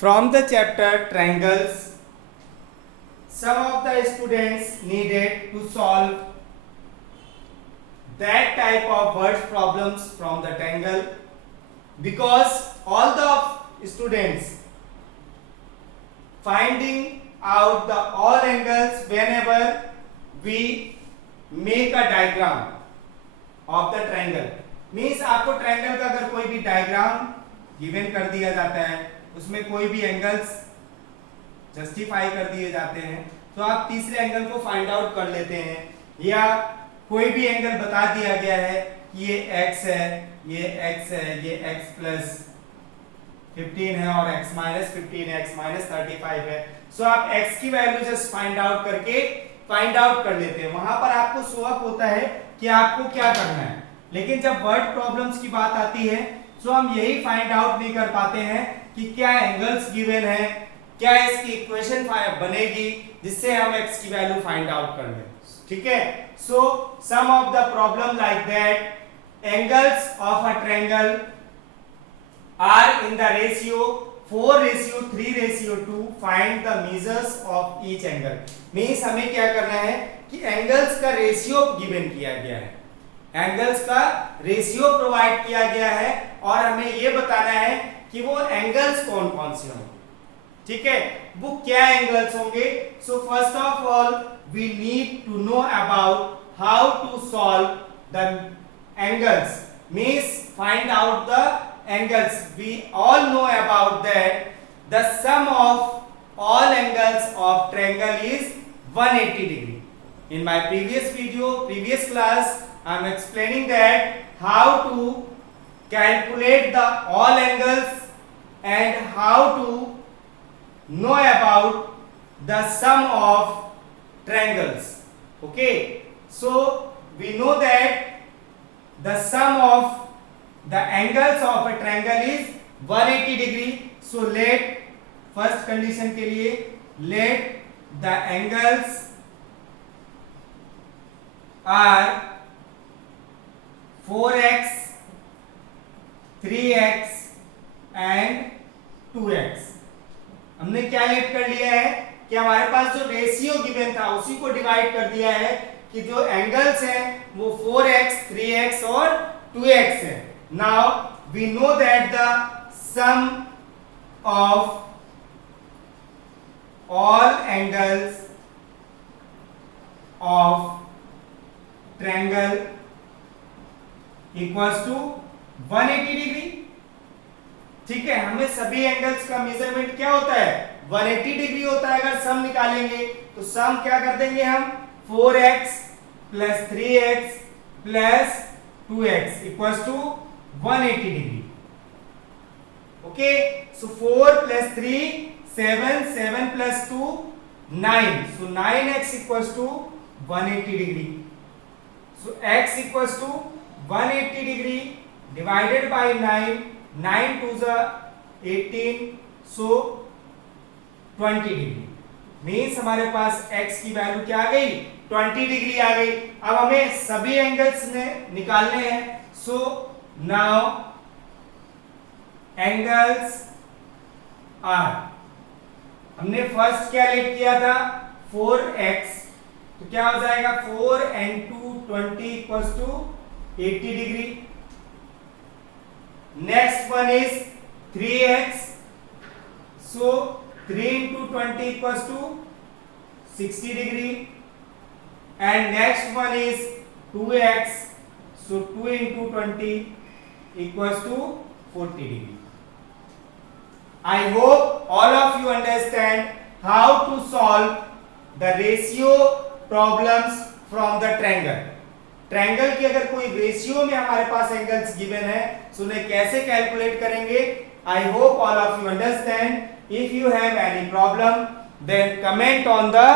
From the chapter triangles, some of the students needed to solve that type of word problems from the triangle because all the students finding out the all angles whenever we make a diagram of the triangle means आपको triangle का अगर कोई भी diagram given कर दिया जाता है उसमें कोई भी एंगल्स जस्टिफाई कर दिए जाते हैं तो आप तीसरे एंगल को फाइंड आउट कर लेते हैं या कोई भी एंगल बता दिया गया है कि ये x है ये x है ये x प्लस 15 है और x माइनस 15 है x माइनस 35 है सो आप x की वैल्यू जस्ट फाइंड आउट करके फाइंड आउट कर लेते हैं वहां पर आपको शो अप होता है कि आपको क्या करना है लेकिन जब वर्ड प्रॉब्लम्स की बात आती है सो हम यही फाइंड आउट नहीं कर पाते हैं कि क्या एंगल्स गिवन है क्या इसकी इक्वेशन बनेगी जिससे हम x की वैल्यू फाइंड आउट कर लें ठीक है so sum of the problem like that angles of a triangle are in the ratio 4:3:2 find the measures of each angle means हमें क्या करना है कि एंगल्स का रेशियो गिवन किया गया है एंगल्स का रेशियो प्रोवाइड किया गया है और हमें यह बताना है कि वो एंगल्स कौन कौन से होंगे ठीक है वो क्या एंगल्स होंगे so first of all we need to know about how to solve the angles means find out the angles we all know about that the sum of all angles of triangle is 180 degree in my previous class I am explaining that how to calculate the all angles and how to know about the sum of triangles okay so we know that the sum of the angles of a triangle is 180 degree so let first condition के लिए let the angles are 4x 3x and 2x हमने क्या late कर लिया है कि हमारे पास जो रेशियो गिवन था उसी को डिवाइड कर दिया है कि जो एंगल्स हैं वो 4x 3x और 2x है now we know that the sum of all angles of triangle equals to 180 degree ठीक है हमें सभी एंगल्स का मेजरमेंट क्या होता है 180 डिग्री होता है अगर सम निकालेंगे तो सम क्या कर देंगे हम 4x plus 3x plus 2x equals to 180 degree okay so 4 plus 3 7 7 plus 2 9 so 9x equals to 180 degree so x equals to 180 degree divided by 9 9 to the 18 so 20 degree means हमारे पास x की वैल्यू क्या आ गई 20 degree आ गई अब हमें सभी angles में निकालने हैं so now angles are हमने फर्स्ट क्या लेट किया था 4x तो क्या हो जाएगा 4 and 2 20 equals to 80 degree next one is 3x so 3 into 20 equals to 60 degree and next one is 2x so 2 into 20 equals to 40 degree I hope all of you understand how to solve the ratio problems from the triangle triangle की अगर कोई ratio में हमारे पास angles given है तो उन्हें कैसे calculate करेंगे I hope all of you understand if you have any problem then comment on the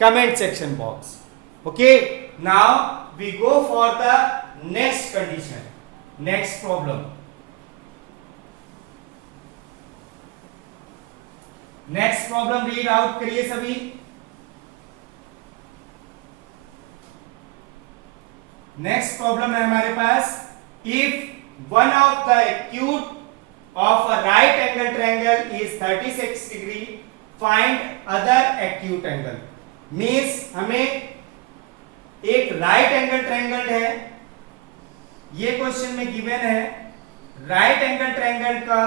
comment section box okay now we go for the next condition next problem next problem read out करिए सभी next problem है हमारे पास if one of the acute of a right angle triangle is 36 degree. Find other acute angle. Means हमें एक right angle triangle है, ये question में गिवन है राइट एंगल ट्रायंगल का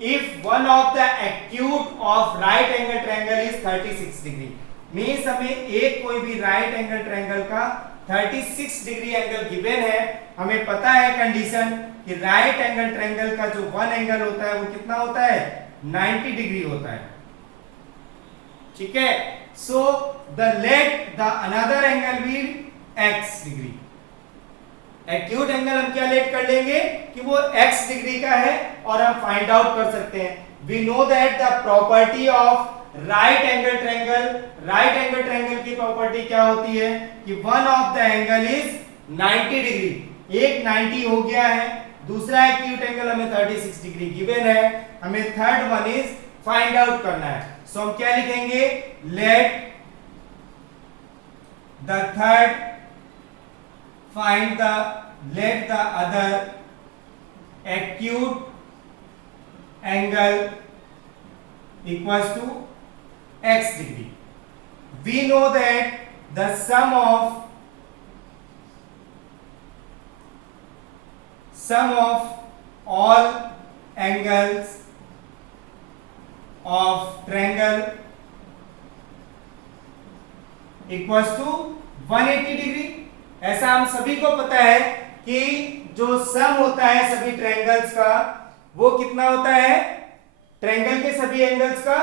if one of the acute of right angle triangle is 36 degree. Means हमें एक कोई भी राइट एंगल ट्रायंगल का 36 डिग्री एंगल गिवन है। हमें पता है कंडीशन कि राइट एंगल ट्रायंगल का जो वन एंगल होता है वो कितना होता है 90 डिग्री होता है। ठीक है, so the let the another angle will x degree. Acute angle हम क्या लेट कर लेंगे कि वो x डिग्री का है और हम फाइंड आउट कर सकते हैं। We know that the property of right angle triangle की प्रॉपर्टी क्या होती है कि one of the angle is 90 degree. एक 90 हो गया है, दूसरा एक्यूट एंगल हमें 36 डिग्री गिवन है, हमें third one is find out करना है। सो हम क्या लिखेंगे, let the third let the other acute angle equals to x degree. We know that the sum of all angles of triangle equals to 180 degree. ऐसा हम सभी को पता है कि जो सम होता है सभी ट्रायंगल्स का वो कितना होता है, ट्रायंगल के सभी एंगल्स का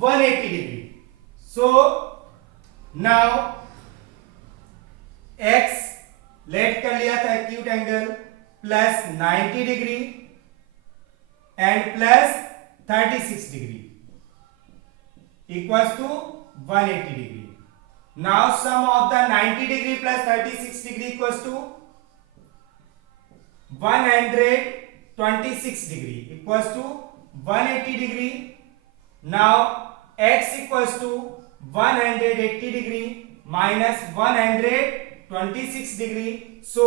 180 degree. So now x let कर लिया था acute angle plus 90 degree and plus 36 degree equals to 180 degree. Now sum of the 90 degree plus 36 degree equals to 126 degree equals to 180 degree. Now x equals to 180 degree minus 126 degree. So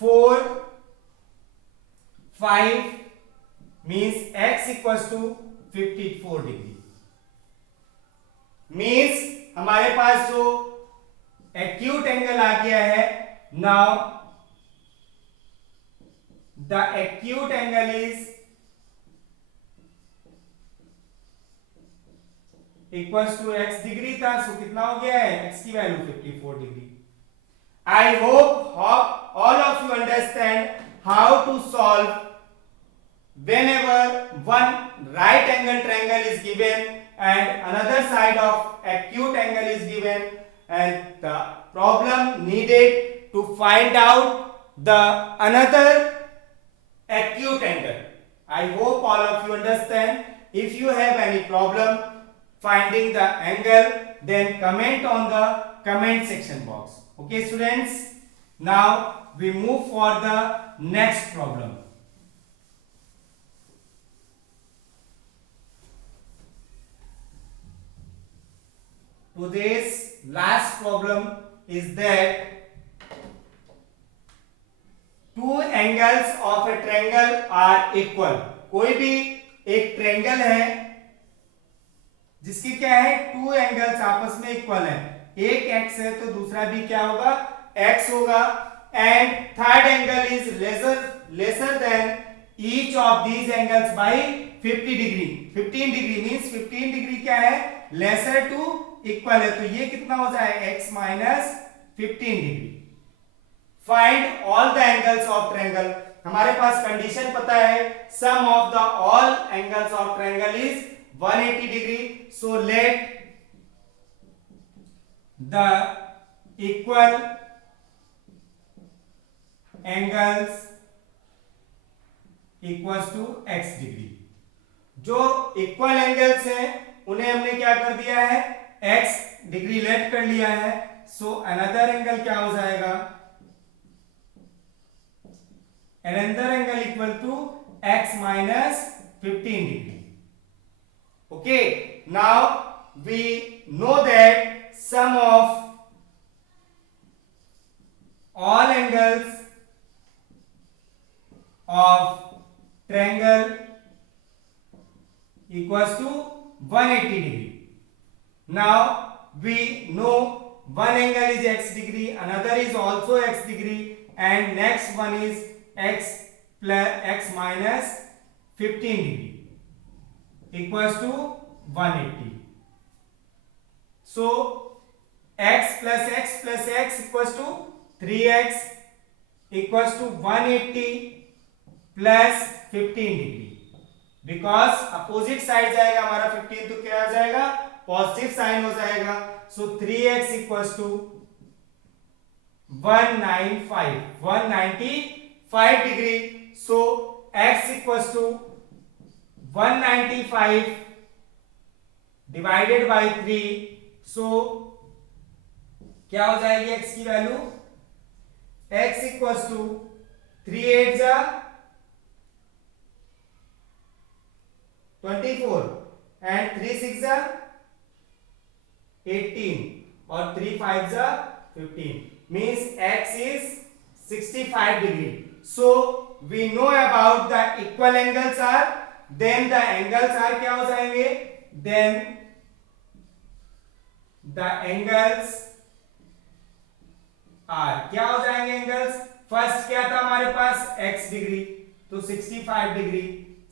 4 5 means x equals to 54 degree. Means हमारे पास जो acute angle आ गया है, now the acute angle is equals to x degree था, so कितना हो गया है x की value 54 degree. I hope all of you understand how to solve whenever one right angle triangle is given and another side of acute angle is given and the problem needed to find out the another acute angle. I hope all of you understand. If you have any problem finding the angle, then comment on the comment section box. Okay students, now we move for the next problem. Today's last problem is that two angles of a triangle are equal. कोई भी एक triangle है जिसकी क्या है, two angles आपस में equal है, एक x है तो दूसरा भी क्या होगा, x होगा, and third angle is lesser than each of these angles by 50 degree. 15 degree means 15 degree क्या है, लेसर टू इक्वल है, तो ये कितना हो जाए x minus 15 degree. Find all the angles of triangle. हमारे पास कंडीशन पता है, sum of the all angles of triangle is 180 degree. So let the equal angles equals to x degree. जो इक्वल एंगल्स हैं उन्हें हमने क्या कर दिया है, x डिग्री लेट कर लिया है। सो अनदर एंगल क्या हो जाएगा, another angle equal to x minus 15 degree. Okay, now we know that sum of all angles of triangle equals to 180 degree. Now we know one angle is x degree, another is also x degree, and next one is x plus x minus 15 degree equals to 180. So x plus x equals to 3x equals to 180 plus 15 degree. Because opposite side जाएगा हमारा 15 तो क्या आ जाएगा, positive sign हो जाएगा. So 3x equals to 195 degree. So x equals to 195 divided by 3. So क्या हो जाएगी x की वैल्यू, x इक्वल्स टू 3 8 जा 24 and 3 6 जा 18 और 3 5 जा 15. means x is 65 degree. so we know about the equal angles are, then the angles are क्या हो जाएंगे, then the angles are क्या हो जाएंगे एंगल्स. फर्स्ट क्या था हमारे पास x डिग्री तो 65 डिग्री,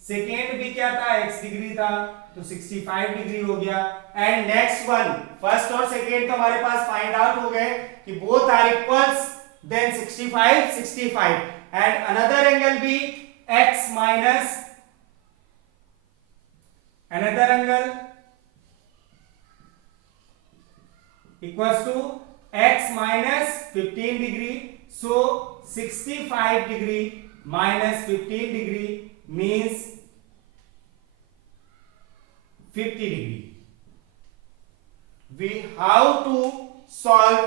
सेकेंड भी क्या था x डिग्री था तो 65 डिग्री हो गया. एंड नेक्स्ट वन, फर्स्ट और सेकेंड तो हमारे पास फाइंड आउट हो गए कि both are equals, then 65 and another angle भी x minus another angle equals to x minus 15 degree. so 65 degree minus 15 degree means 50 degree. We how to solve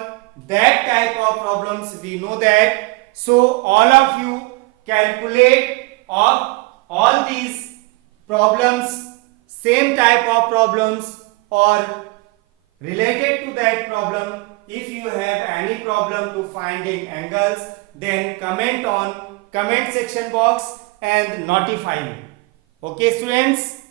that type of problems, we know that. So all of you calculate all these problems, same type of problems or related to that problem. If you have any problem to finding angles, then comment on comment section box and notify me. Okay students.